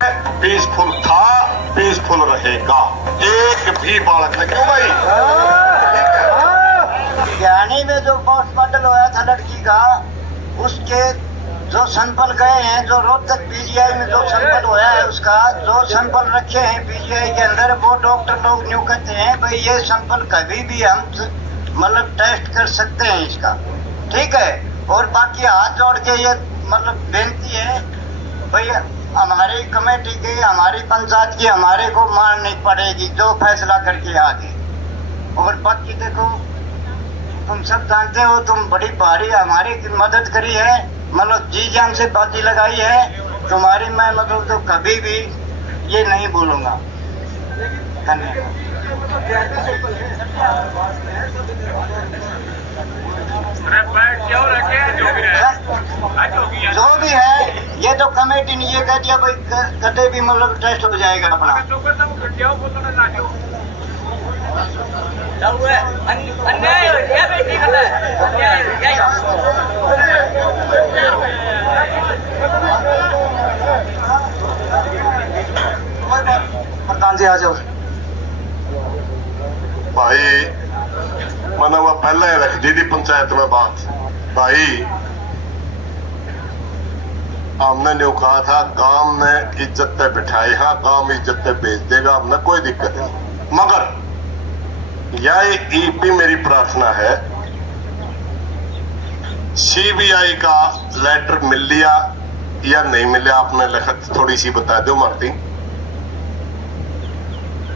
Peaceful था, peaceful रहेगा। एक भी बालक ने, क्यों भाई? ज्ञानी में जो पोस्टमार्टम हुआ था लड़की का, उसके जो सैंपल गए हैं, जो रोहतक पीजीआई में जो सैंपल हुआ है उसका, जो सैंपल रखे हैं पीजीआई के अंदर, वो डॉक्टर लोग न्यू कहते हैं भाई ये सैंपल कभी भी हम मतलब टेस्ट कर सकते हैं इसका, ठीक है। और बाकी हाथ जोड़ के ये मतलब बेनती है भाई, हमारी कमेटी की, हमारी पंचायत की हमारे को माननी पड़ेगी जो फैसला करके आगे। और बाकी देखो, तुम सब जानते हो, तुम बड़ी भारी हमारी मदद करी है, मतलब जी जान से बाजी लगाई है तुम्हारी, मैं मतलब तो कभी भी ये नहीं भूलूंगा। धन्यवाद। जो भी है, ये तो कमेटी ने ये कह दिया भाई कदे भी मतलब टेस्ट हो जाएगा अपना। प्रधान जी आ जाओ भाई मैंने वो पहले ही रख दी थी पंचायत में बात। भाई हमने न्यू कहा था गांव ने इज्जत पे बिठाई, हाँ गांव इज्जत पे भेज देगा, हमने कोई दिक्कत नहीं। मगर यह ईपी मेरी प्रार्थना है, सीबीआई का लेटर मिल लिया या नहीं मिला, आपने लिखत थोड़ी सी बता दो मारती।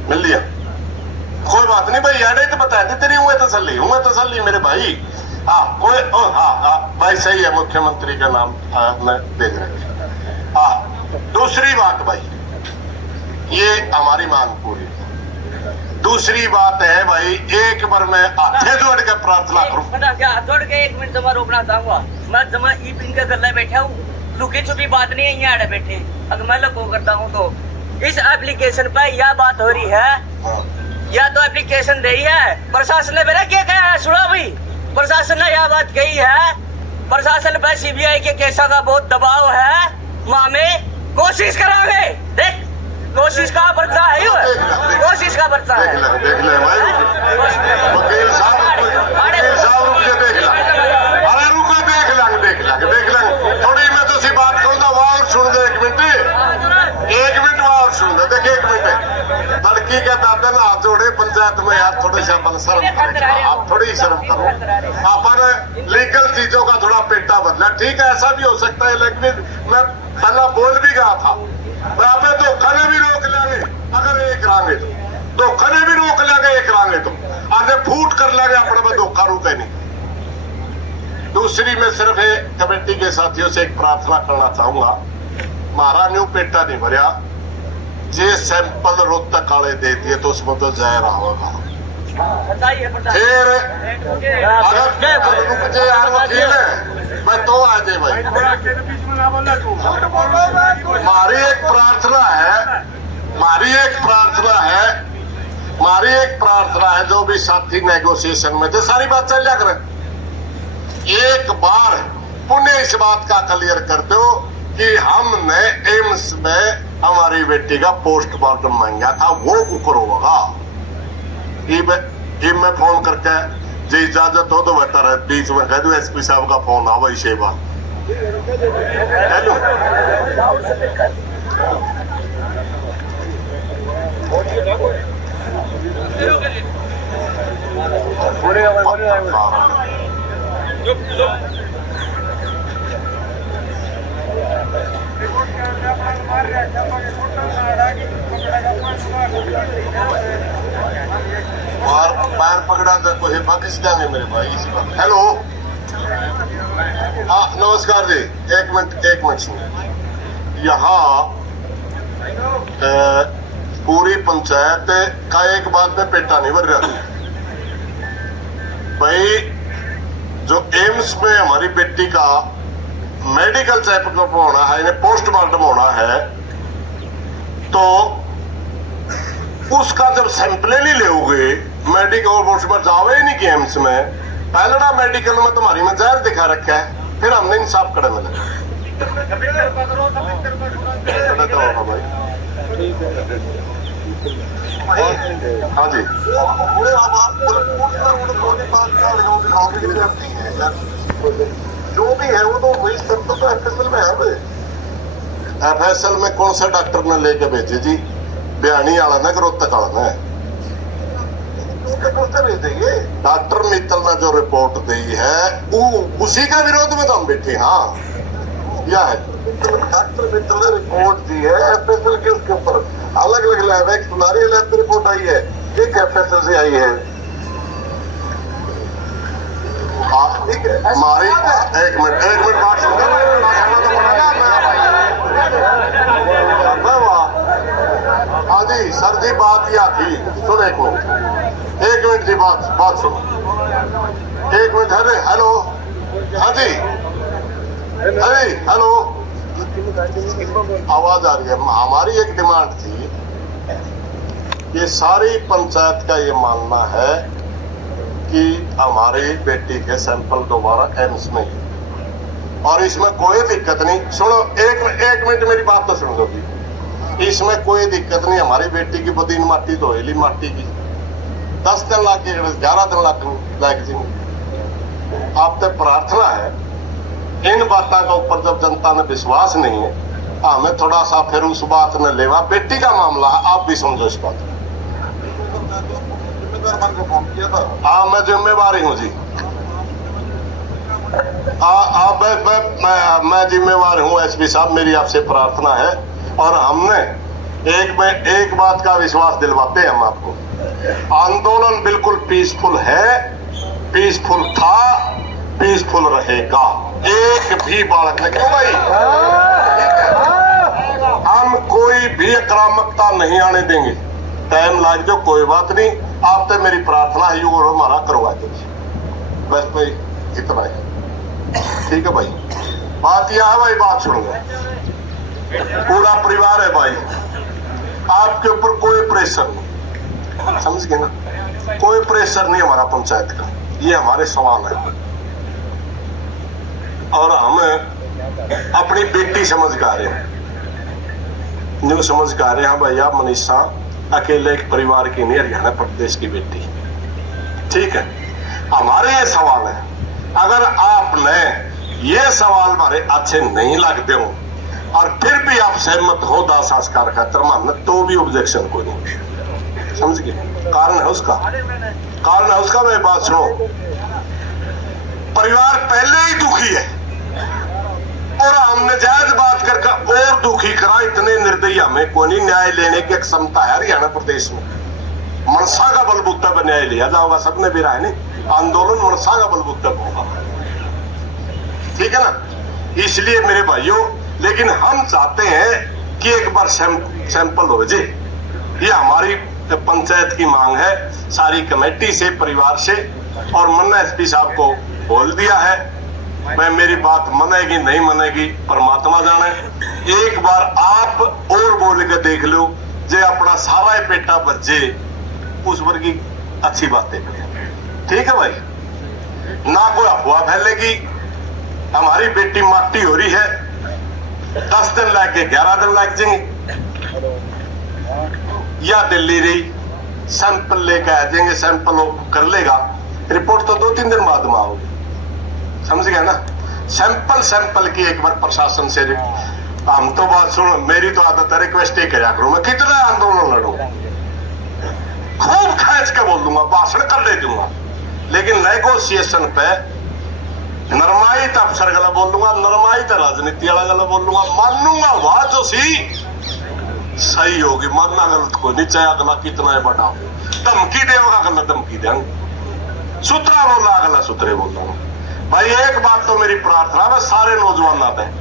मिल लिया, कोई बात नहीं भाई, यार तो बता दे, तेरी हुए तसल्ली मेरे भाई। हाँ कोई हाँ भाई सही है, मुख्यमंत्री का नाम मैं देख रहा। हाँ दूसरी बात भाई, ये हमारी मांग पूरी। दूसरी बात है भाई, एक बार मैं हाथे जोड़ के प्रार्थना करूं। हाथ जोड़ के 1 मिनट जमा रोकना चाहूंगा। मैं जमा ई पिन के गले बैठा हूँ, लुकी छुपी बात नहीं है, यहाँ बैठे। अगर मैं लगो करता हूँ तो इस एप्लीकेशन पे यह बात हो रही है, या तो एप्लीकेशन दे है, प्रशासन ने मेरा क्या कहा है सुना भाई, प्रशासन ने यह बात कही है, प्रशासन पे सीबीआई के केसा का बहुत दबाव है, मामे कोशिश करावे। देख कोशिश का पर्चा है, कोशिश का पर्चा है। देख ले भाई, वकील साहब रुक के देख ला। अरे रुको, देख लांगे थोड़ी मैं तो सी बात कहूँगा, वहाँ और सुन दे 1 मिनट वहाँ और सुन दे। देख 1 मिनट, लड़की के दादा ने हाथ जोड़े पंचायत में, यार थोड़ी सी अपन शर्म करें, आप थोड़ी शर्म करो। अपन लीगल चीजों का थोड़ा पेटा बदला, ठीक है ऐसा भी हो सकता है, लेकिन मैं पहला बोल भी गया था पे धोखा ने भी रोक लेंगे अगर एक रांगे तो, धोखा ने भी रोक लेंगे एक रांगे तो, आगे फूट कर लेंगे अपने में, धोखा रुके नहीं। दूसरी मैं सिर्फ कमेटी के साथियों से एक प्रार्थना करना चाहूंगा, हमारा न्यू पेटा नहीं भरिया, जे सैंपल रोहतक वाले दे दिए तो उसमें तो जहर आवेगा। फिर अगर रुक जाए यार वकील है, मैं तो आ जाए भाई। हमारी एक प्रार्थना है, जो भी साथी नेगोशिएशन में थे, सारी बात चल जा करें, एक बार पुण्य इस बात का क्लियर कर दो कि हमने एम्स में हमारी बेटी का पोस्टमार्टम मांगा था, वो कुकर होगा। मैं फोन करके जी इजाजत हो तो बेहतर है, बीच में कह दो एसपी साहब का फोन आवा इसे बात। हेलो और पैर पकड़ा तो किस जाएंगे मेरे भाई इसी बात। हेलो हाँ नमस्कार जी, 1 मिनट सुनिए। यहाँ पूरी पंचायत का एक बात में पेटा नहीं भर रहा भाई, जो एम्स में हमारी बेटी का मेडिकल चेकअप होना है, इन्हें पोस्टमार्टम होना है, तो उसका जब सैंपल नहीं लोगे, मेडिकल पोस्ट पर जाओगे नहीं कि एम्स में, पहले मेडिकल में तुम्हारी में जहर दिखा रखा है, फिर हमने इंसाफ करने लगा। बेटा होगा भाई। हाँ जी, वो अब आप जो भी है वो तो वही सब तो FSL में है भाई। FSL में कौन सा डॉक्टर ने लेके भेजे जी? बयानी वाला ना रोहतक वाला ना भेजेंगे। डॉक्टर मित्तल ने जो रिपोर्ट दी है उसी के विरोध में तो हम बैठे। हाँ क्या है, डॉक्टर मित्तल ने रिपोर्ट दी है FSL के, उसके ऊपर अलग अलग लैब है। सुनारी लैब की रिपोर्ट आई है, एक FSL से आई है। हमारी एक मिनट बात सुनो। हाँ जी सर जी, बात यह थी, सुनो एक मिनट जी, बात सुनो एक मिनट। अरे हेलो, हाँ जी, अरे हेलो, आवाज आ रही है। हमारी एक डिमांड थी, ये सारी पंचायत का ये मानना है कि हमारी बेटी के सैंपल दोबारा एम्स में ही, और इसमें कोई दिक्कत नहीं। सुनो एक मिनट मेरी बात तो सुन लो जी। इसमें कोई दिक्कत नहीं, हमारी बेटी की बदीन माटी तो हेली माटी की 10 दिन लाख 11 दिन लाख जी। आप तो प्रार्थना है, इन बातों के ऊपर जब जनता ने विश्वास नहीं है, हमें थोड़ा सा फिर उस बात ने लेवा। बेटी का मामला है, आप भी समझो इस बात। हाँ मैं जिम्मेवारी हूँ जी। मैं जिम्मेवार हूँ SP साहब, मेरी आपसे प्रार्थना है। और हमने एक बात का विश्वास दिलवाते हैं हम आपको, आंदोलन बिल्कुल पीसफुल है, पीसफुल था, पीसफुल रहेगा। एक भी बालक ने, क्यों भाई, हम कोई भी आक्रामकता नहीं आने देंगे। टाइम लग जाओ कोई बात नहीं, आप तो मेरी प्रार्थना है और हमारा करवा दीजिए, बस भाई इतना है। ठीक है भाई, बात यह है भाई, बात सुनो, पूरा परिवार है भाई, आपके ऊपर कोई प्रेशर नहीं, समझ गए ना, कोई प्रेशर नहीं हमारा पंचायत का, ये हमारे सवाल है। और हम अपनी बेटी समझ गा रहे हैं, न्यू समझ गा रहे हैं भैया, मनीषा अकेले एक परिवार की नहीं, हरियाणा प्रदेश की बेटी। ठीक है, हमारे ये सवाल है, अगर आपने ये सवाल हमारे अच्छे नहीं लगते हो और फिर भी आप सहमत हो दाह संस्कार खातर मानना, तो भी ऑब्जेक्शन कोई नहीं, समझ गए। कारण है उसका, मेरी बात सुनो, परिवार पहले ही दुखी है और हमने जायज बात करके और दुखी करा। इतने निर्दयी हमें कोई नहीं, न्याय लेने की क्षमता है हरियाणा प्रदेश में। मनसा का बलबूता पर न्याय लिया जाएगा, सबने भी राय नहीं, आंदोलन मनसा का बलबूता होगा, ठीक है ना। इसलिए मेरे भाइयों, लेकिन हम चाहते हैं कि एक बार सैंपल हो जी, ये हमारी पंचायत की मांग है, सारी कमेटी से, परिवार से, और मन्ना SP साहब को बोल दिया है। मैं, मेरी बात मनेगी नहीं मनेगी परमात्मा जाने। एक बार आप और बोल के देख लो, जे अपना सारा पेटा बचे उस वर्गी अच्छी बातें करें, ठीक है भाई, ना कोई अफवाह फैलेगी। हमारी बेटी माटी हो रही है, 10 दिन लग 11 दिन लग जाएंगे, या दिल्ली रही सैंपल लेके आ जाएंगे, सैंपल कर लेगा, रिपोर्ट तो 2-3 दिन बाद में आओगी, समझ गया ना। सैंपल की एक बार प्रशासन से, हम तो बात सुनो, मेरी तो आदत है रिक्वेस्ट ही कराया करूं, मैं कितना आंदोलन लड़ूं, खूब खींच के बोल दूंगा, भाषण कर ले दूंगा, लेकिन नेगोशिएशन पे नरमाई तो अफसर गला बोल दूंगा, नरमाई तो राजनीति वाला गला बोल दूंगा, मानूंगा वहां जो सही होगी, मानना गलत को नहीं, चाहे अगला कितना है बड़ा, धमकी देगा अगला धमकी देंगे, सुतरा बोला अगला सुतरे बोल दूंगा। भाई एक बात तो मेरी प्रार्थना है, सारे नौजवान आते हैं,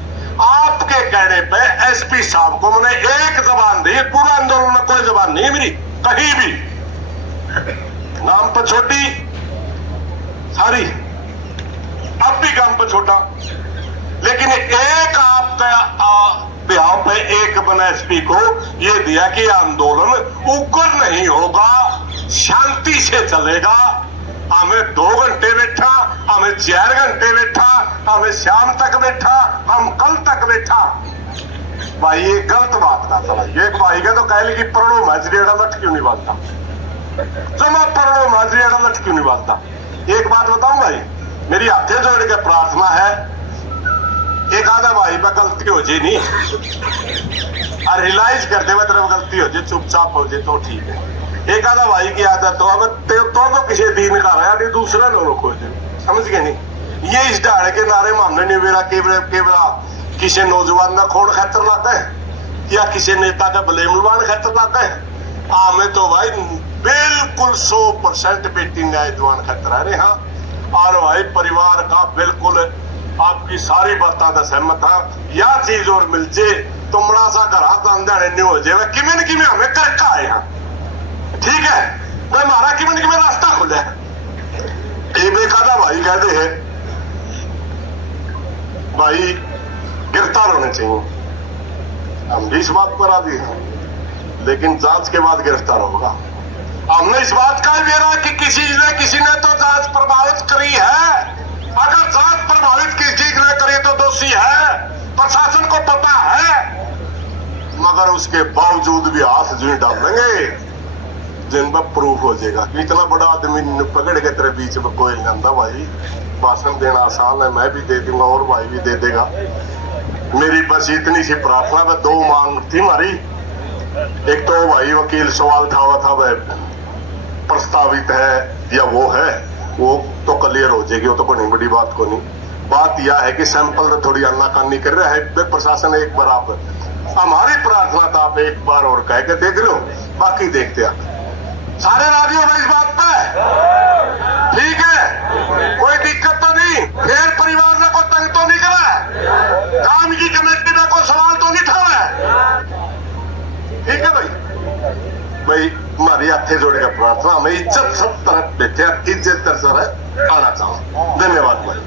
आपके कहने पे SP साहब को मैंने एक जबान दी, पूरा आंदोलन में कोई जबान नहीं मेरी, कहीं भी नाम पर छोटी सारी, अब भी काम पर छोटा, लेकिन एक आपका बिहाव पे एक बना SP को ये दिया कि आंदोलन उग्र नहीं होगा, शांति से चलेगा। हमें 2 घंटे बैठा, हमें 4 घंटे बैठा, हमें शाम तक बैठा, हम कल तक बैठा, भाई ये गलत बात ना समझिए। एक भाई का तो कह ली कि परणो माजरिया लट क्यों नहीं बांधता, जमा परणो माजरिया लट क्यों नहीं बांधता। एक बात बताऊं भाई, मेरी हाथे जोड़ के प्रार्थना है, एक आधा भाई पर गलती हो जाए नहीं और रियलाइज करते हुए तरफ गलती हो जाए, चुपचाप हो जाए तो ठीक है। एक आधा भाई की आदत तो अब तो किसी दीन का रहा है दूसरे लोगों को समझ गए नहीं। ये इस डाड़े के नारे मामले नहीं मेरा केवला किसी नौजवान का खोड़ खतर लाता है या किसी नेता का बलेमलवान खतर लाता है। हमें तो भाई बिल्कुल 100% बेटी न्याय दीवान खतरा है। हाँ, और भाई परिवार का बिल्कुल आपकी सारी बातों का सहमत हाँ। या चीज और मिल जे तो बड़ा सा घर हाथ अंधेरे नहीं हो जाए किमें न किमें हमें करका आए हाँ, ठीक है। मैं मारा किमें न किमें रास्ता खुला है। बेकादा भाई कहते हैं भाई गिरफ्तार होने चाहिए, हम भी इस बात पर राजी हैं, लेकिन जांच के बाद गिरफ्तार होगा। हमने इस बात का भी रहा कि किसी ने तो जांच प्रभावित करी है। अगर जांच प्रभावित किसी ने करी तो दोषी है, प्रशासन को पता है, मगर उसके बावजूद भी हाथ जुई डालेंगे जिन पर प्रूफ हो जाएगा कि इतना बड़ा आदमी पकड़ के तेरे बीच में कोई नहीं आंदा। भाई भाषण देना आसान है, मैं भी दे दूंगा और भाई भी दे देगा। मेरी बस इतनी सी प्रार्थना है, 2 मांग थी हमारी। एक तो भाई वकील सवाल उठा हुआ था वह प्रस्तावित है या वो है, वो तो क्लियर हो जाएगी, वो तो कोई बड़ी बात को नहीं। बात यह है कि सैंपल तो थोड़ी आनाकानी कर रहा है प्रशासन एक बार। आप हमारी प्रार्थना था आप एक बार और कह के देख लो, बाकी देखते आप सारे राजी हो इस बात पे, ठीक है, कोई दिक्कत तो नहीं। फिर परिवार ने कोई तंग तो नहीं करा है, काम की कमेटी में कोई सवाल तो नहीं उठा है, ठीक है भाई हमारी हाथे जोड़ेगा प्रार्थना, हमें इज्जत सब तरफ बैठे इज्जत तरह आना चाहो। धन्यवाद भाई।